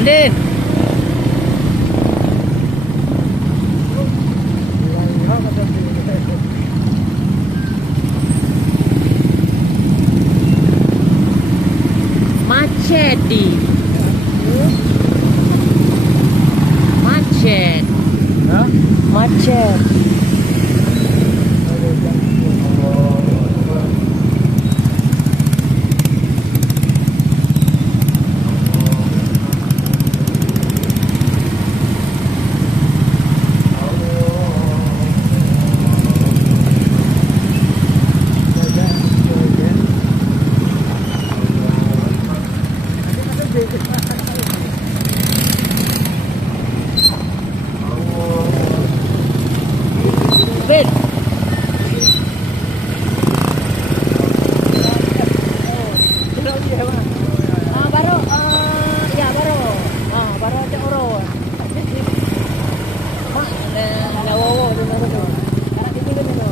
Andin. Macet. Macet. Hah? Macet. Ben. Baru ya baru ada orang. Mak na wawo dulu. Karena di sini dulu.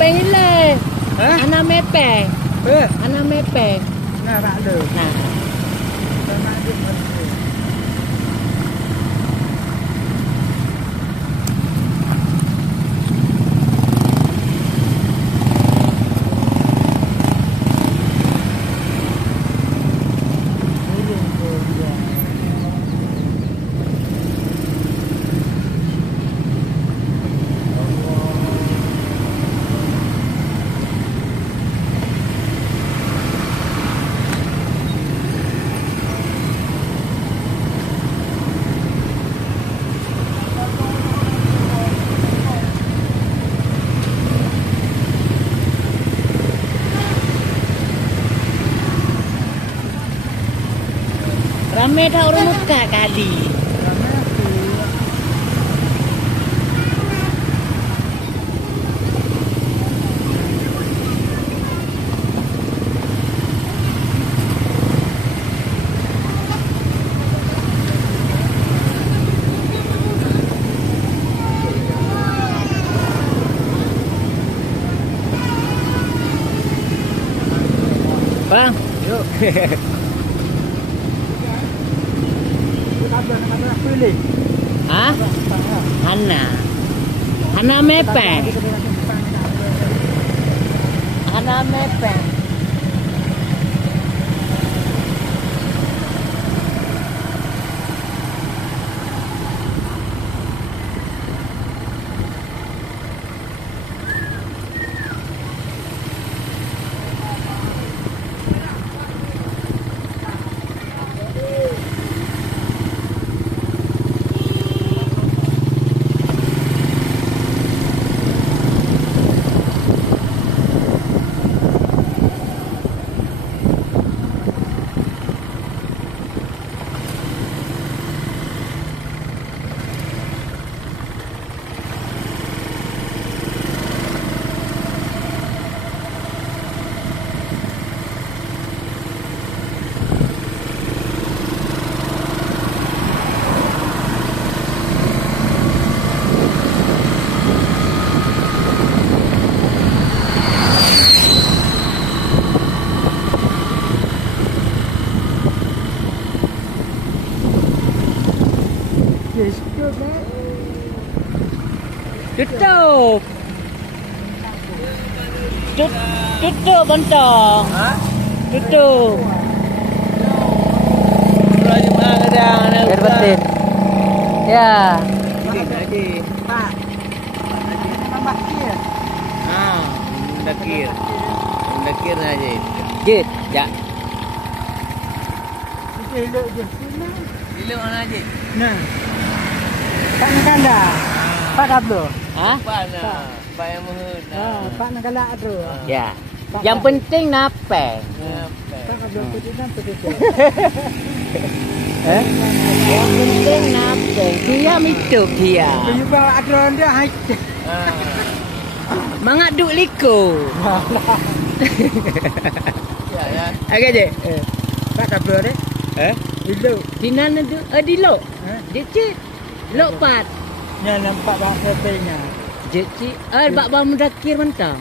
Pele. Anak mepeng. Anak mepeng. Nah, tak ada. Nah. Tak ada. Ramai dah orang muka kali. Bang, yuk. Hah? Hana mepeng. Hana mepeng. Tutup. Tutup bentang. Hah? Tutup. Lagi mana kadang nak Berbetin. Ya. lagi. Pak. Tambah kir. Mendakir. Mendakir aja. Jit, ya. Elok je. Elok mana aja? Nah. Pak nak kanda. Pak ablo. Hah? Pak nak. Pak yang mohon. Pak nak galak tu. Ya. Yang penting napeng. Pak ablo tu dia nampak tu. Yang penting nafas. Diam hidup dia. Dia bawa drone dia hai. Mangat duk liko. Ya, ya. Agak je. Tak kabel deh. Dulu. Di mana tu? Di lo. Dia cik. Lo pat. Nya nampak bahasa tanya. Dia cik. Bak bang mudakir mentang.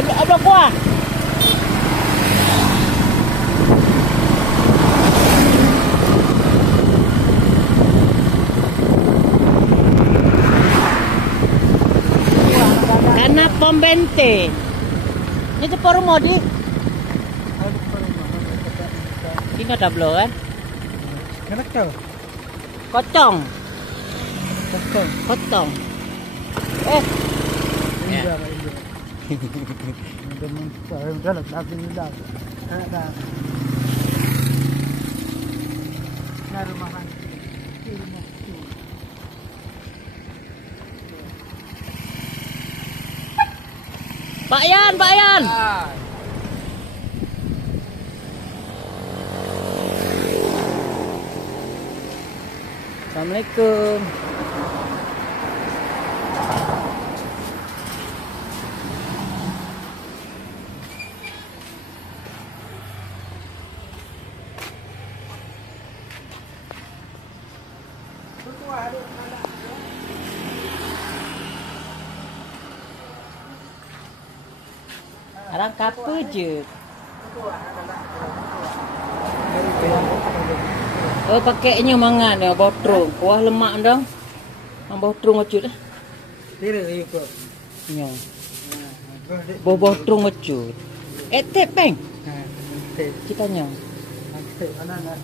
Apa kuah? Tanah Pembente. Ini tu rumah di. Ini ada blok kan? Kenapa kau? Kocong. Kau. Kotong. Indah. Dah lah, dah ni dah. Dah. Nah rumah kan. Pak Yan, Pak Yan. Assalamualaikum. Arang kapa je. Oh pakainya mangan ya botrong. Kuah lemak dong. Botrong acut dah. Tira ikut. Nyong. Botrong acut. Tep peng. Kita nyong. Mana nak